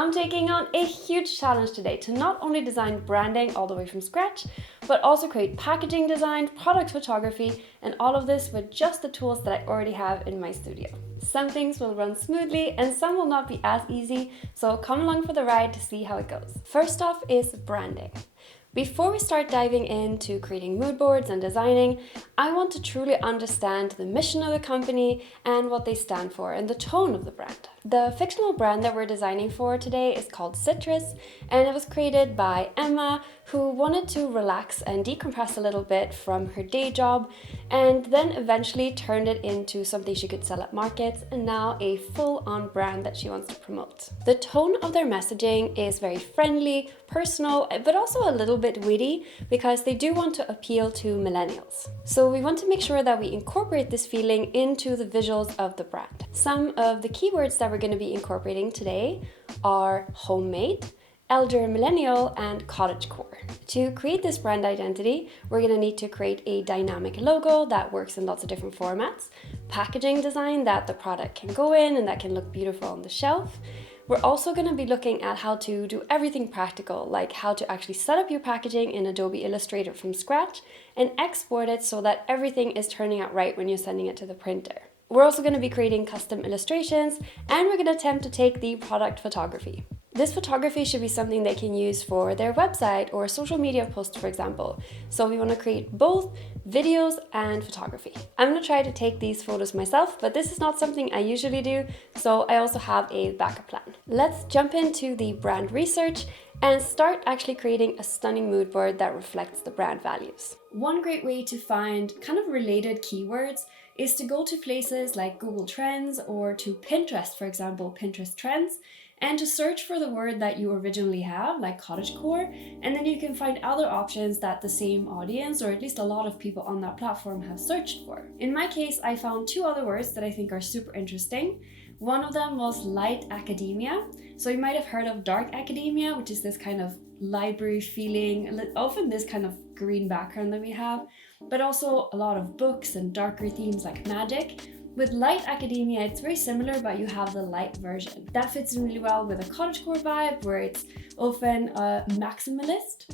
I'm taking on a huge challenge today to not only design branding all the way from scratch, but also create packaging design, product photography, and all of this with just the tools that I already have in my studio. Some things will run smoothly and some will not be as easy, so come along for the ride to see how it goes. First off is branding. Before we start diving into creating mood boards and designing, I want to truly understand the mission of the company and what they stand for and the tone of the brand. The fictional brand that we're designing for today is called Sitrus, and it was created by Emma, who wanted to relax and decompress a little bit from her day job, and then eventually turned it into something she could sell at markets, and now a full-on brand that she wants to promote. The tone of their messaging is very friendly, personal, but also a little bit witty because they do want to appeal to millennials. So we want to make sure that we incorporate this feeling into the visuals of the brand. Some of the keywords that we're going to be incorporating today are homemade, elder millennial, and cottagecore. To create this brand identity, we're going to need to create a dynamic logo that works in lots of different formats, packaging design that the product can go in and that can look beautiful on the shelf. We're also going to be looking at how to do everything practical, like how to actually set up your packaging in Adobe Illustrator from scratch and export it so that everything is turning out right when you're sending it to the printer. We're also going to be creating custom illustrations, and we're going to attempt to take the product photography. This photography should be something they can use for their website or social media posts, for example. So we want to create both videos and photography. I'm going to try to take these photos myself, but this is not something I usually do, so I also have a backup plan. Let's jump into the brand research and start actually creating a stunning mood board that reflects the brand values. One great way to find kind of related keywords is to go to places like Google Trends or to Pinterest, for example, Pinterest Trends, and to search for the word that you originally have, like cottagecore, and then you can find other options that the same audience, or at least a lot of people on that platform, have searched for. In my case, I found two other words that I think are super interesting. One of them was light academia. So you might have heard of dark academia, which is this kind of library feeling, often this kind of green background that we have, but also a lot of books and darker themes like magic. With light academia, it's very similar, but you have the light version. That fits in really well with a cottagecore vibe, where it's often a maximalist.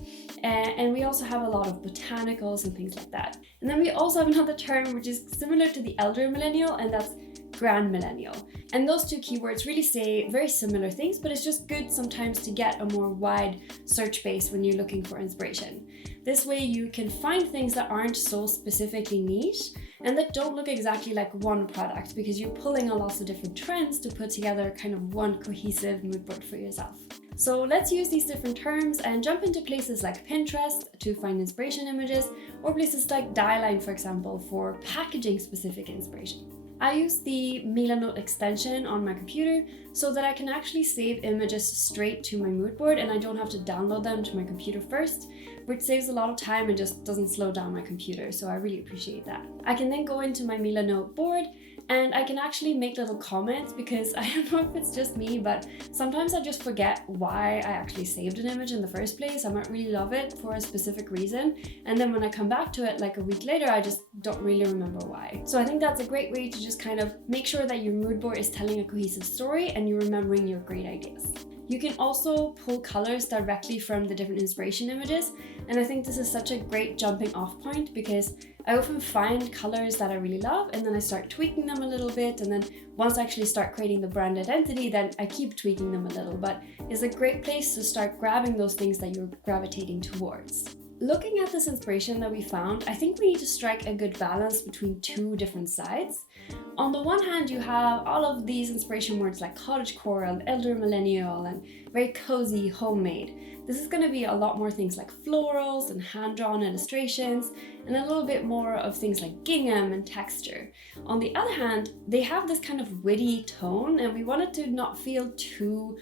And we also have a lot of botanicals and things like that. And then we also have another term which is similar to the elder millennial, and that's grand millennial. And those two keywords really say very similar things, but it's just good sometimes to get a more wide search base when you're looking for inspiration. This way you can find things that aren't so specifically niche and that don't look exactly like one product, because you're pulling on lots of different trends to put together kind of one cohesive mood board for yourself. So let's use these different terms and jump into places like Pinterest to find inspiration images, or places like Dieline, for example, for packaging specific inspiration. I use the Milanote extension on my computer so that I can actually save images straight to my mood board and I don't have to download them to my computer first, which saves a lot of time and just doesn't slow down my computer, so I really appreciate that. I can then go into my Milanote board and I can actually make little comments, because I don't know if it's just me, but sometimes I just forget why I actually saved an image in the first place. I might really love it for a specific reason, and then when I come back to it like a week later, I just don't really remember why. So I think that's a great way to just kind of make sure that your mood board is telling a cohesive story and you're remembering your great ideas. You can also pull colors directly from the different inspiration images, and I think this is such a great jumping off point, because I often find colors that I really love and then I start tweaking them a little bit, and then once I actually start creating the brand identity, then I keep tweaking them a little, but it's a great place to start grabbing those things that you're gravitating towards. Looking at this inspiration that we found, I think we need to strike a good balance between two different sides. On the one hand, you have all of these inspiration words like cottagecore and elder millennial and very cozy homemade. This is going to be a lot more things like florals and hand-drawn illustrations, and a little bit more of things like gingham and texture. On the other hand, they have this kind of witty tone, and we want it to not feel too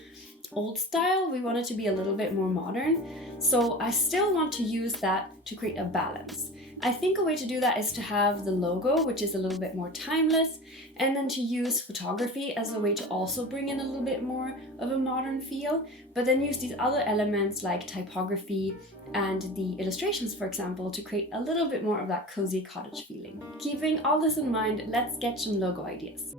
old style. We want it to be a little bit more modern. So I still want to use that to create a balance. I think a way to do that is to have the logo, which is a little bit more timeless, and then to use photography as a way to also bring in a little bit more of a modern feel, but then use these other elements like typography and the illustrations, for example, to create a little bit more of that cozy cottage feeling. Keeping all this in mind, let's get some logo ideas.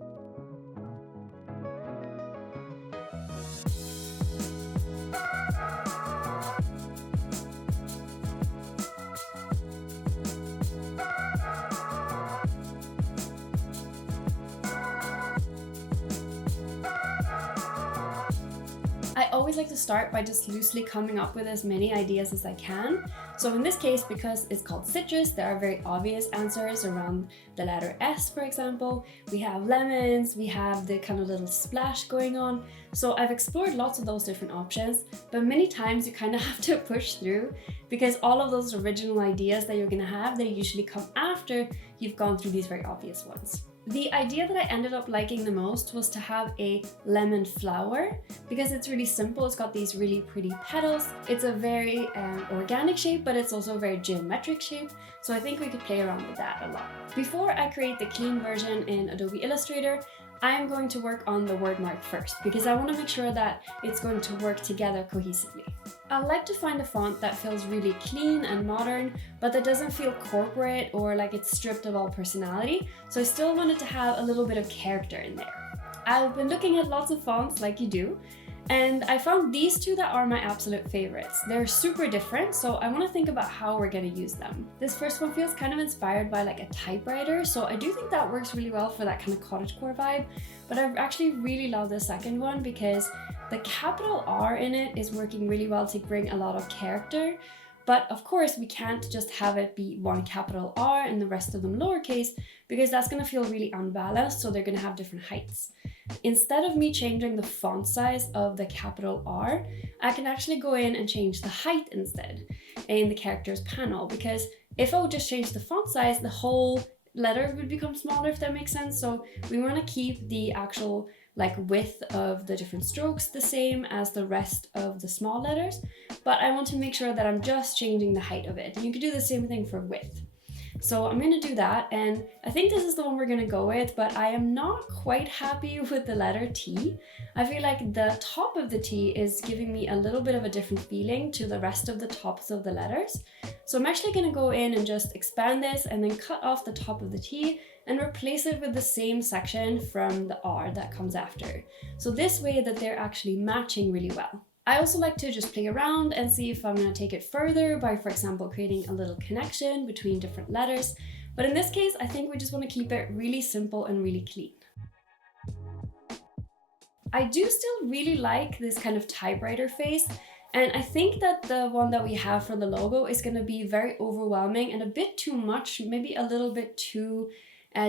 I always like to start by just loosely coming up with as many ideas as I can. So in this case, because it's called Sitrus, there are very obvious answers around the letter S, for example. We have lemons, we have the kind of little splash going on. So I've explored lots of those different options, but many times you kind of have to push through because all of those original ideas that you're gonna have, they usually come after you've gone through these very obvious ones. The idea that I ended up liking the most was to have a lemon flower because it's really simple. It's got these really pretty petals. It's a very organic shape, but it's also a very geometric shape. So I think we could play around with that a lot. Before I create the clean version in Adobe Illustrator, I am going to work on the word mark first because I want to make sure that it's going to work together cohesively. I like to find a font that feels really clean and modern, but that doesn't feel corporate or like it's stripped of all personality, so I still wanted to have a little bit of character in there. I've been looking at lots of fonts like you do, and I found these two that are my absolute favorites. They're super different, so I want to think about how we're going to use them. This first one feels kind of inspired by like a typewriter, so I do think that works really well for that kind of cottagecore vibe, but I actually really love the second one because the capital R in it is working really well to bring a lot of character. But of course, we can't just have it be one capital R and the rest of them lowercase because that's going to feel really unbalanced, so they're going to have different heights. Instead of me changing the font size of the capital R, I can actually go in and change the height instead in the characters panel, because if I would just change the font size, the whole letter would become smaller, if that makes sense. So we want to keep the actual like width of the different strokes the same as the rest of the small letters, but I want to make sure that I'm just changing the height of it. You could do the same thing for width. So I'm going to do that, and I think this is the one we're going to go with, but I am not quite happy with the letter T. I feel like the top of the T is giving me a little bit of a different feeling to the rest of the tops of the letters. So I'm actually going to go in and just expand this and then cut off the top of the T and replace it with the same section from the R that comes after. So this way that they're actually matching really well. I also like to just play around and see if I'm going to take it further by, for example, creating a little connection between different letters. But in this case, I think we just want to keep it really simple and really clean. I do still really like this kind of typewriter face, and I think that the one that we have for the logo is going to be very overwhelming and a bit too much, maybe a little bit too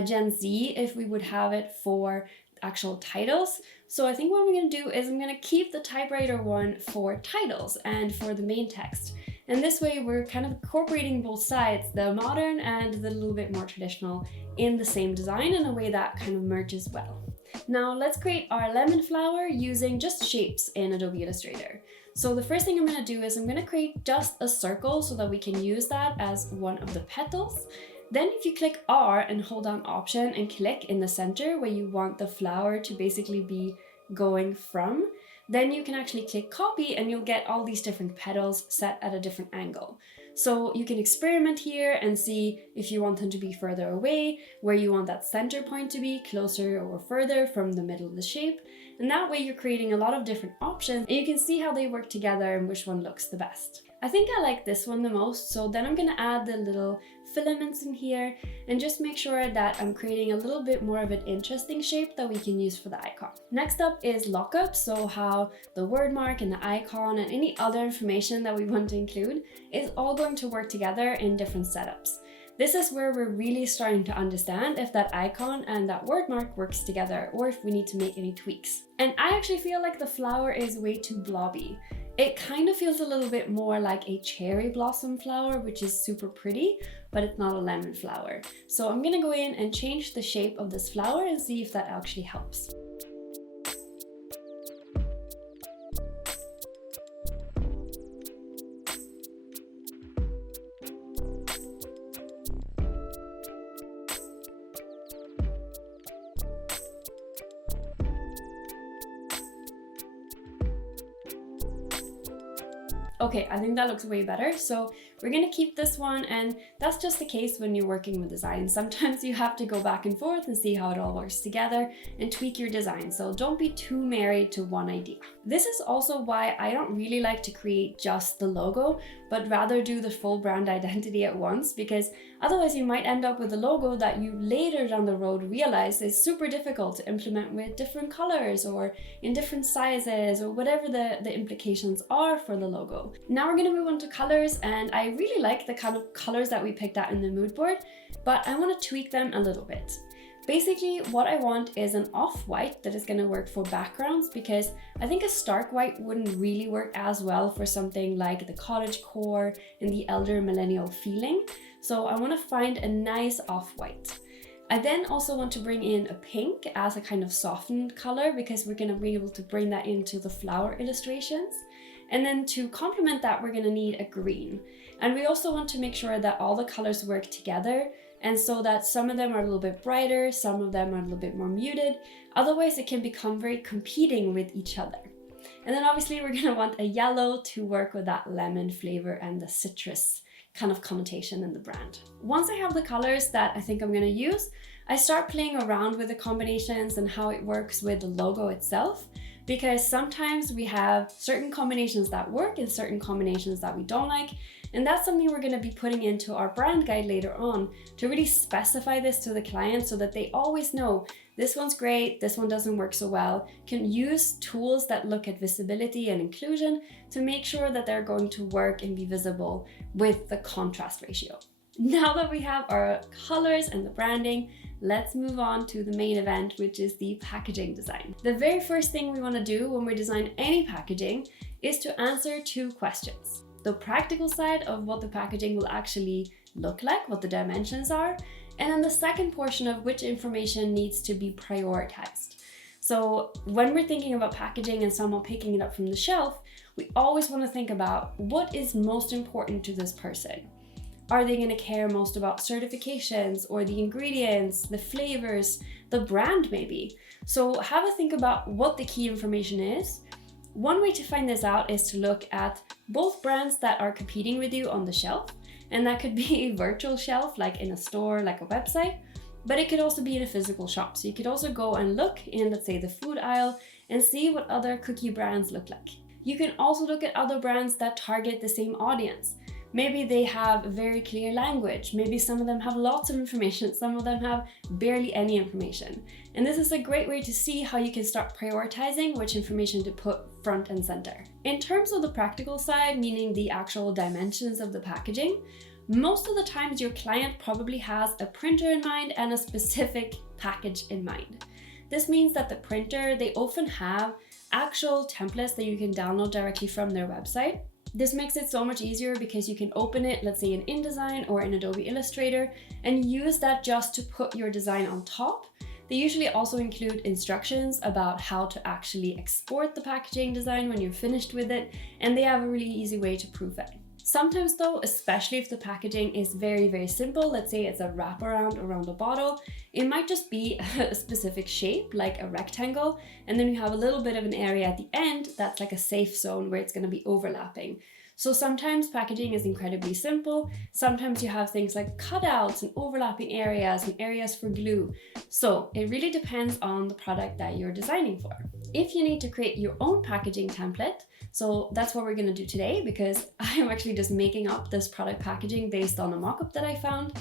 Gen Z if we would have it for actual titles. So I think what I'm going to do is I'm going to keep the typewriter one for titles and for the main text. And this way we're kind of incorporating both sides, the modern and the little bit more traditional, in the same design in a way that kind of merges well. Now let's create our lemon flower using just shapes in Adobe Illustrator. So the first thing I'm going to do is I'm going to create just a circle so that we can use that as one of the petals. Then if you click R and hold down Option and click in the center where you want the flower to basically be going from, then you can actually click copy and you'll get all these different petals set at a different angle. So you can experiment here and see if you want them to be further away, where you want that center point to be, closer or further from the middle of the shape. And that way you're creating a lot of different options and you can see how they work together and which one looks the best. I think I like this one the most, so then I'm going to add the little filaments in here and just make sure that I'm creating a little bit more of an interesting shape that we can use for the icon. Next up is lockup, so how the word mark and the icon and any other information that we want to include is all going to work together in different setups. This is where we're really starting to understand if that icon and that word mark works together or if we need to make any tweaks. And I actually feel like the flower is way too blobby. It kind of feels a little bit more like a cherry blossom flower, which is super pretty, but it's not a lemon flower. So I'm gonna go in and change the shape of this flower and see if that actually helps. Okay, I think that looks way better. So we're gonna keep this one, and that's just the case when you're working with design. Sometimes you have to go back and forth and see how it all works together and tweak your design. So don't be too married to one idea. This is also why I don't really like to create just the logo, but rather do the full brand identity at once, because otherwise you might end up with a logo that you later down the road realize is super difficult to implement with different colors or in different sizes or whatever the implications are for the logo. Now we're going to move on to colors, and I really like the kind of colors that we picked out in the mood board, but I want to tweak them a little bit. Basically, what I want is an off-white that is going to work for backgrounds, because I think a stark white wouldn't really work as well for something like the cottagecore and the elder millennial feeling. So I want to find a nice off-white. I then also want to bring in a pink as a kind of softened color, because we're going to be able to bring that into the flower illustrations. And then to complement that, we're going to need a green. And we also want to make sure that all the colors work together, and so that some of them are a little bit brighter, some of them are a little bit more muted. Otherwise, it can become very competing with each other. And then obviously we're going to want a yellow to work with that lemon flavor and the citrus kind of connotation in the brand. Once I have the colors that I think I'm going to use, I start playing around with the combinations and how it works with the logo itself, because sometimes we have certain combinations that work and certain combinations that we don't like. And that's something we're going to be putting into our brand guide later on to really specify this to the client so that they always know this one's great, this one doesn't work so well. Can use tools that look at visibility and inclusion to make sure that they're going to work and be visible with the contrast ratio. Now that we have our colors and the branding, let's move on to the main event, which is the packaging design. The very first thing we want to do when we design any packaging is to answer two questions. The practical side of what the packaging will actually look like, what the dimensions are, and then the second portion of which information needs to be prioritized. So when we're thinking about packaging and someone picking it up from the shelf, we always want to think about what is most important to this person. Are they going to care most about certifications or the ingredients, the flavors, the brand maybe? So have a think about what the key information is. One way to find this out is to look at both brands that are competing with you on the shelf, and that could be a virtual shelf like in a store, like a website, but it could also be in a physical shop. So you could also go and look in, let's say, the food aisle and see what other cookie brands look like. You can also look at other brands that target the same audience. Maybe they have very clear language. Maybe some of them have lots of information. Some of them have barely any information. And this is a great way to see how you can start prioritizing which information to put front and center. In terms of the practical side, meaning the actual dimensions of the packaging, most of the times your client probably has a printer in mind and a specific package in mind. This means that the printer, they often have actual templates that you can download directly from their website. This makes it so much easier because you can open it, let's say in InDesign or in Adobe Illustrator, and use that just to put your design on top. They usually also include instructions about how to actually export the packaging design when you're finished with it, and they have a really easy way to proof it. Sometimes though, especially if the packaging is very, very simple, let's say it's a wraparound around a bottle, it might just be a specific shape, like a rectangle, and then you have a little bit of an area at the end that's like a safe zone where it's going to be overlapping. So sometimes packaging is incredibly simple. Sometimes you have things like cutouts and overlapping areas and areas for glue. So it really depends on the product that you're designing for. If you need to create your own packaging template, so that's what we're going to do today, because I am actually just making up this product packaging based on a mockup that I found.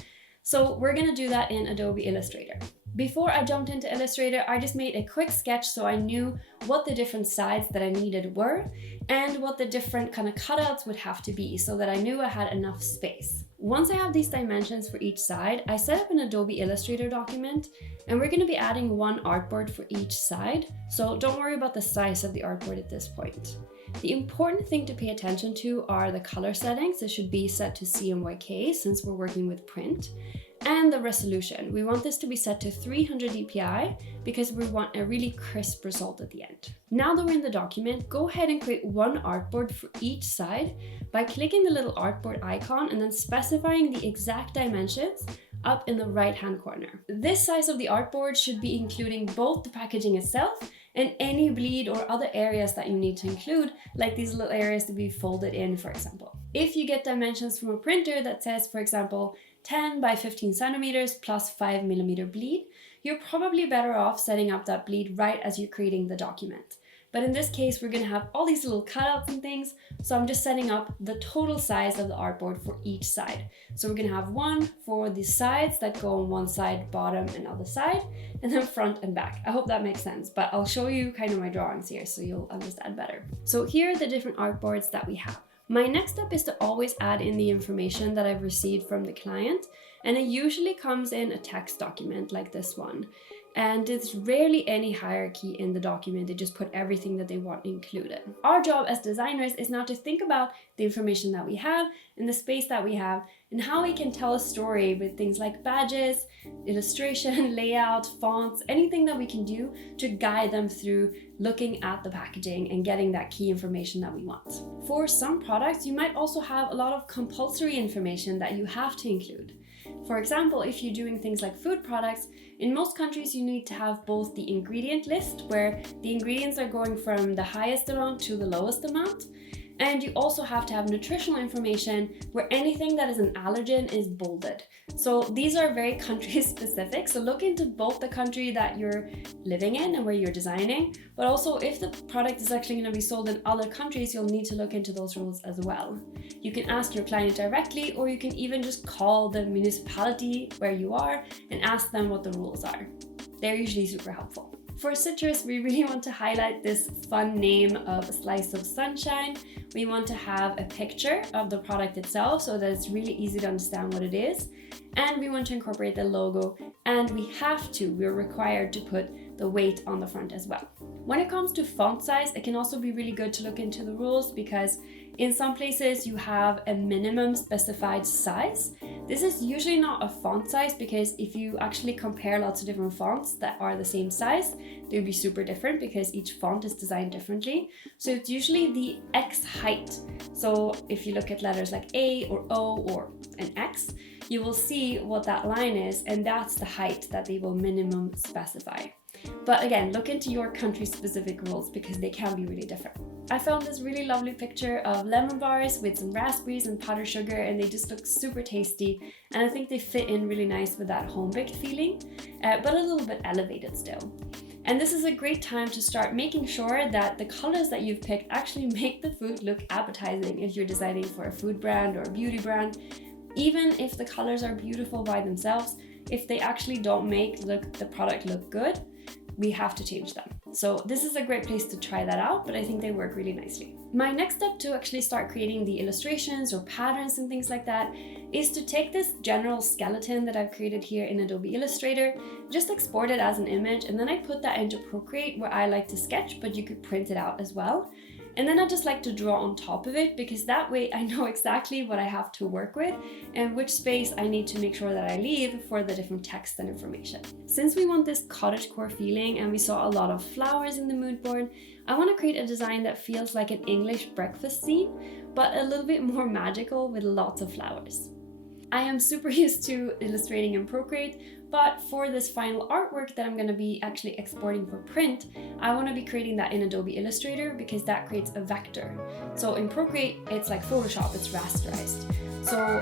So we're going to do that in Adobe Illustrator. Before I jumped into Illustrator, I just made a quick sketch so I knew what the different sides that I needed were and what the different kind of cutouts would have to be so that I knew I had enough space. Once I have these dimensions for each side, I set up an Adobe Illustrator document, and we're going to be adding one artboard for each side. So don't worry about the size of the artboard at this point. The important thing to pay attention to are the color settings. It should be set to CMYK since we're working with print. And the resolution. We want this to be set to 300 dpi because we want a really crisp result at the end. Now that we're in the document, go ahead and create one artboard for each side by clicking the little artboard icon and then specifying the exact dimensions up in the right-hand corner. This size of the artboard should be including both the packaging itself and any bleed or other areas that you need to include, like these little areas to be folded in, for example. If you get dimensions from a printer that says, for example, 10 by 15 centimeters plus 5 millimeter bleed, you're probably better off setting up that bleed right as you're creating the document. But in this case, we're gonna have all these little cutouts and things, so I'm just setting up the total size of the artboard for each side. So we're gonna have one for the sides that go on one side, bottom, and other side, and then front and back. I hope that makes sense, but I'll show you kind of my drawings here so you'll understand better. So here are the different artboards that we have. My next step is to always add in the information that I've received from the client, and it usually comes in a text document like this one. And there's rarely any hierarchy in the document, they just put everything that they want included. Our job as designers is now to think about the information that we have and the space that we have and how we can tell a story with things like badges, illustration, layout, fonts, anything that we can do to guide them through looking at the packaging and getting that key information that we want. For some products, you might also have a lot of compulsory information that you have to include. For example, if you're doing things like food products, in most countries you need to have both the ingredient list, where the ingredients are going from the highest amount to the lowest amount, and you also have to have nutritional information where anything that is an allergen is bolded. So these are very country specific, so look into both the country that you're living in and where you're designing, but also if the product is actually going to be sold in other countries, you'll need to look into those rules as well. You can ask your client directly, or you can even just call the municipality where you are and ask them what the rules are. They're usually super helpful. For Sitrus, we really want to highlight this fun name of a slice of sunshine. We want to have a picture of the product itself so that it's really easy to understand what it is. And we want to incorporate the logo, and we're required to put the weight on the front as well. When it comes to font size, it can also be really good to look into the rules, because in some places you have a minimum specified size. This is usually not a font size, because if you actually compare lots of different fonts that are the same size, they would be super different because each font is designed differently. So it's usually the X height. So if you look at letters like A or O or an X, you will see what that line is, and that's the height that they will minimum specify. But again, look into your country specific rules because they can be really different. I found this really lovely picture of lemon bars with some raspberries and powdered sugar, and they just look super tasty, and I think they fit in really nice with that home-baked feeling, but a little bit elevated still. And this is a great time to start making sure that the colors that you've picked actually make the food look appetizing if you're designing for a food brand or a beauty brand. Even if the colors are beautiful by themselves, if they actually don't make the product look good, we have to change them. So this is a great place to try that out, but I think they work really nicely. My next step to actually start creating the illustrations or patterns and things like that is to take this general skeleton that I've created here in Adobe Illustrator, just export it as an image, and then I put that into Procreate where I like to sketch, but you could print it out as well. And then I just like to draw on top of it, because that way I know exactly what I have to work with and which space I need to make sure that I leave for the different text and information. Since we want this cottagecore feeling and we saw a lot of flowers in the mood board, I want to create a design that feels like an English breakfast scene, but a little bit more magical with lots of flowers. I am super used to illustrating in Procreate, but for this final artwork that I'm going to be actually exporting for print, I want to be creating that in Adobe Illustrator because that creates a vector. So in Procreate, it's like Photoshop, it's rasterized. So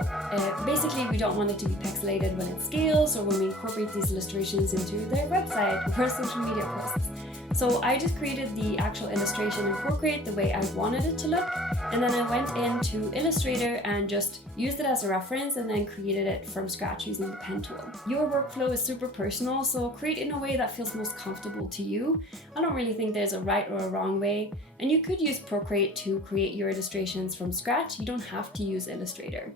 basically we don't want it to be pixelated when it scales or when we incorporate these illustrations into their website or social media posts. So I just created the actual illustration in Procreate the way I wanted it to look, and then I went into Illustrator and just used it as a reference and then created it from scratch using the pen tool. Your workflow is super personal, so create in a way that feels most comfortable to you. I don't really think there's a right or a wrong way, and you could use Procreate to create your illustrations from scratch. You don't have to use Illustrator.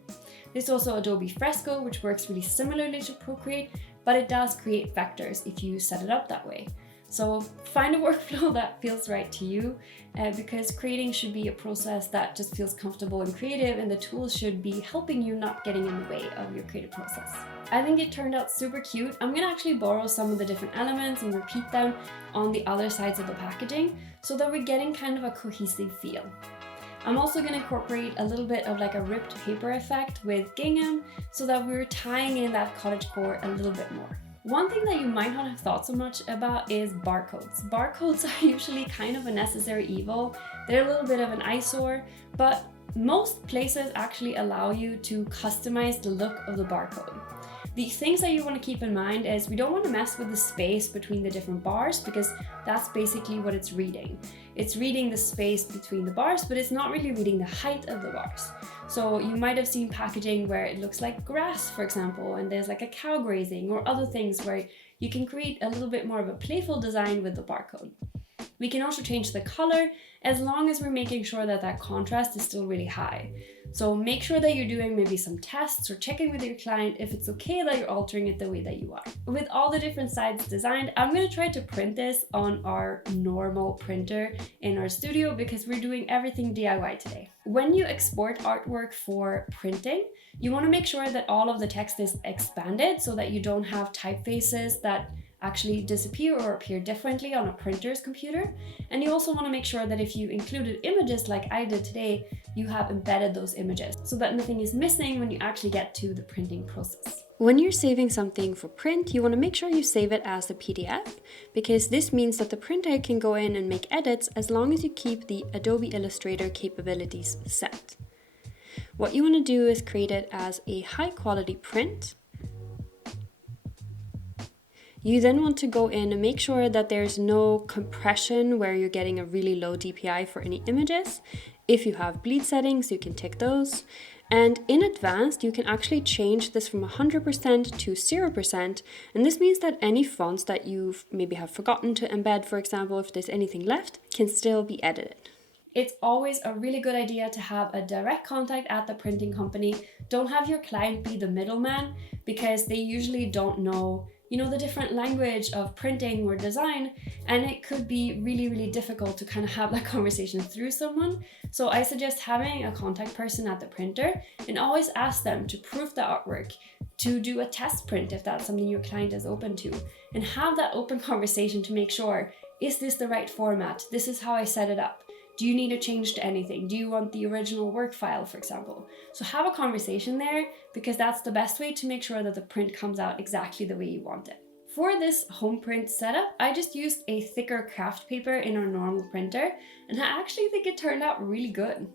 There's also Adobe Fresco, which works really similarly to Procreate, but it does create vectors if you set it up that way. So find a workflow that feels right to you, because creating should be a process that just feels comfortable and creative, and the tools should be helping you, not getting in the way of your creative process. I think it turned out super cute. I'm gonna actually borrow some of the different elements and repeat them on the other sides of the packaging so that we're getting kind of a cohesive feel. I'm also going to incorporate a little bit of like a ripped paper effect with gingham so that we're tying in that cottagecore a little bit more. One thing that you might not have thought so much about is barcodes. Barcodes are usually kind of a necessary evil. They're a little bit of an eyesore, but most places actually allow you to customize the look of the barcode. The things that you want to keep in mind is we don't want to mess with the space between the different bars, because that's basically what it's reading. It's reading the space between the bars, but it's not really reading the height of the bars. So you might have seen packaging where it looks like grass, for example, and there's like a cow grazing or other things where you can create a little bit more of a playful design with the barcode. We can also change the color as long as we're making sure that that contrast is still really high. So make sure that you're doing maybe some tests or checking with your client if it's okay that you're altering it the way that you are. With all the different sides designed, I'm going to try to print this on our normal printer in our studio because we're doing everything DIY today. When you export artwork for printing, you want to make sure that all of the text is expanded so that you don't have typefaces that actually disappear or appear differently on a printer's computer. And you also want to make sure that if you included images like I did today, you have embedded those images so that nothing is missing when you actually get to the printing process. When you're saving something for print, you want to make sure you save it as a PDF, because this means that the printer can go in and make edits as long as you keep the Adobe Illustrator capabilities set. What you want to do is create it as a high quality print. You then want to go in and make sure that there's no compression where you're getting a really low DPI for any images. If you have bleed settings, you can tick those. And in advanced, you can actually change this from 100% to 0%. And this means that any fonts that you maybe have forgotten to embed, for example, if there's anything left, can still be edited. It's always a really good idea to have a direct contact at the printing company. Don't have your client be the middleman, because they usually don't know the different language of printing or design, and it could be really, really difficult to kind of have that conversation through someone. So I suggest having a contact person at the printer and always ask them to proof the artwork, to do a test print if that's something your client is open to, and have that open conversation to make sure, is this the right format? This is how I set it up. Do you need a change to anything? Do you want the original work file, for example? So have a conversation there, because that's the best way to make sure that the print comes out exactly the way you want it. For this home print setup, I just used a thicker craft paper in our normal printer, and I actually think it turned out really good.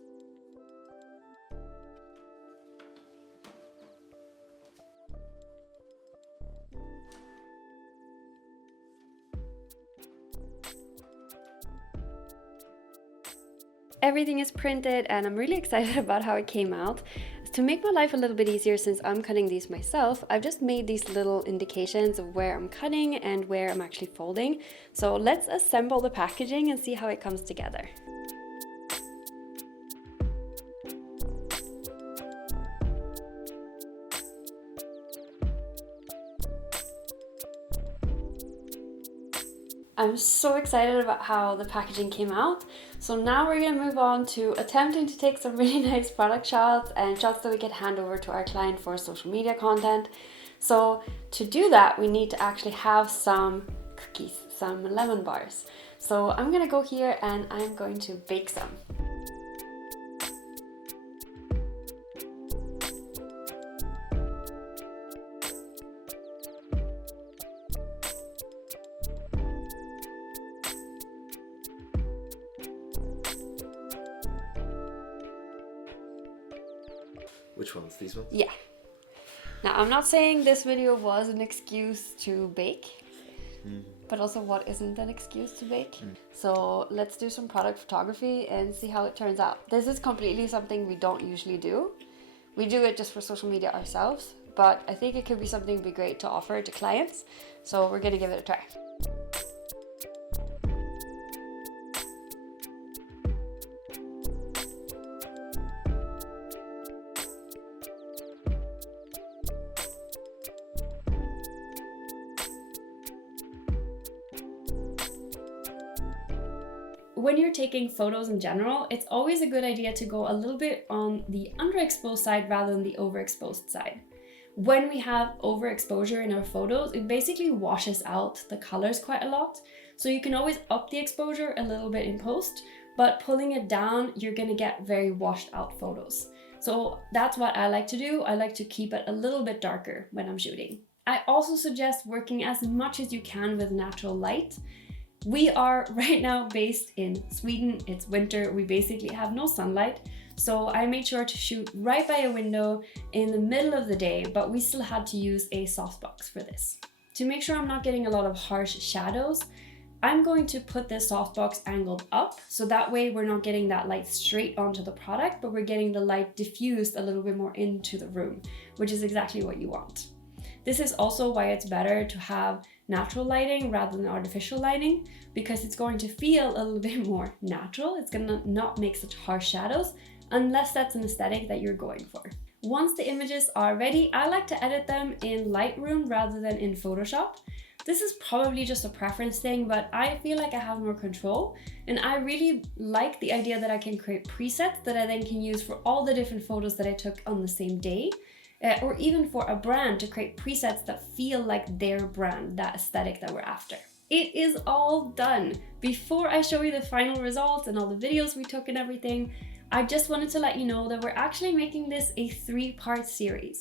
Everything is printed and I'm really excited about how it came out. To make my life a little bit easier, since I'm cutting these myself, I've just made these little indications of where I'm cutting and where I'm actually folding. So let's assemble the packaging and see how it comes together. I'm so excited about how the packaging came out. So now we're going to move on to attempting to take some really nice product shots and shots that we can hand over to our client for social media content. So to do that, we need to actually have some cookies, some lemon bars. So I'm going to go here and I'm going to bake some. Which ones? These ones? Yeah. Now, I'm not saying this video was an excuse to bake, but also what isn't an excuse to bake. So let's do some product photography and see how it turns out. This is completely something we don't usually do. We do it just for social media ourselves, but I think it could be something that'd be great to offer to clients. So we're gonna give it a try. When you're taking photos in general, it's always a good idea to go a little bit on the underexposed side rather than the overexposed side. When we have overexposure in our photos, it basically washes out the colors quite a lot. So you can always up the exposure a little bit in post, but pulling it down, you're gonna get very washed out photos. So that's what I like to do. I like to keep it a little bit darker when I'm shooting. I also suggest working as much as you can with natural light. We are right now based in Sweden. It's winter. We basically have no sunlight. So I made sure to shoot right by a window in the middle of the day, but we still had to use a softbox for this. To make sure I'm not getting a lot of harsh shadows, I'm going to put this softbox angled up, so that way we're not getting that light straight onto the product, but we're getting the light diffused a little bit more into the room, which is exactly what you want. This is also why it's better to have natural lighting rather than artificial lighting, because it's going to feel a little bit more natural. It's going to not make such harsh shadows, unless that's an aesthetic that you're going for. Once the images are ready, I like to edit them in Lightroom rather than in Photoshop. This is probably just a preference thing, but I feel like I have more control, and I really like the idea that I can create presets that I then can use for all the different photos that I took on the same day, or even for a brand to create presets that feel like their brand, that aesthetic that we're after. It is all done. Before I show you the final results and all the videos we took and everything, I just wanted to let you know that we're actually making this a 3-part series.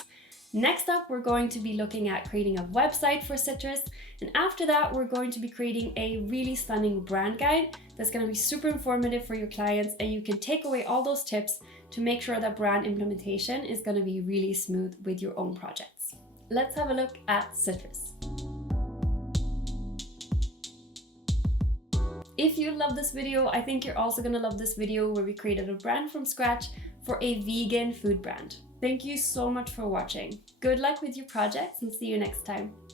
Next up, we're going to be looking at creating a website for Sitrus, and after that, we're going to be creating a really stunning brand guide that's going to be super informative for your clients, and you can take away all those tips to make sure that brand implementation is going to be really smooth with your own projects. Let's have a look at Sitrus. If you love this video, I think you're also going to love this video where we created a brand from scratch for a vegan food brand. Thank you so much for watching. Good luck with your projects and see you next time.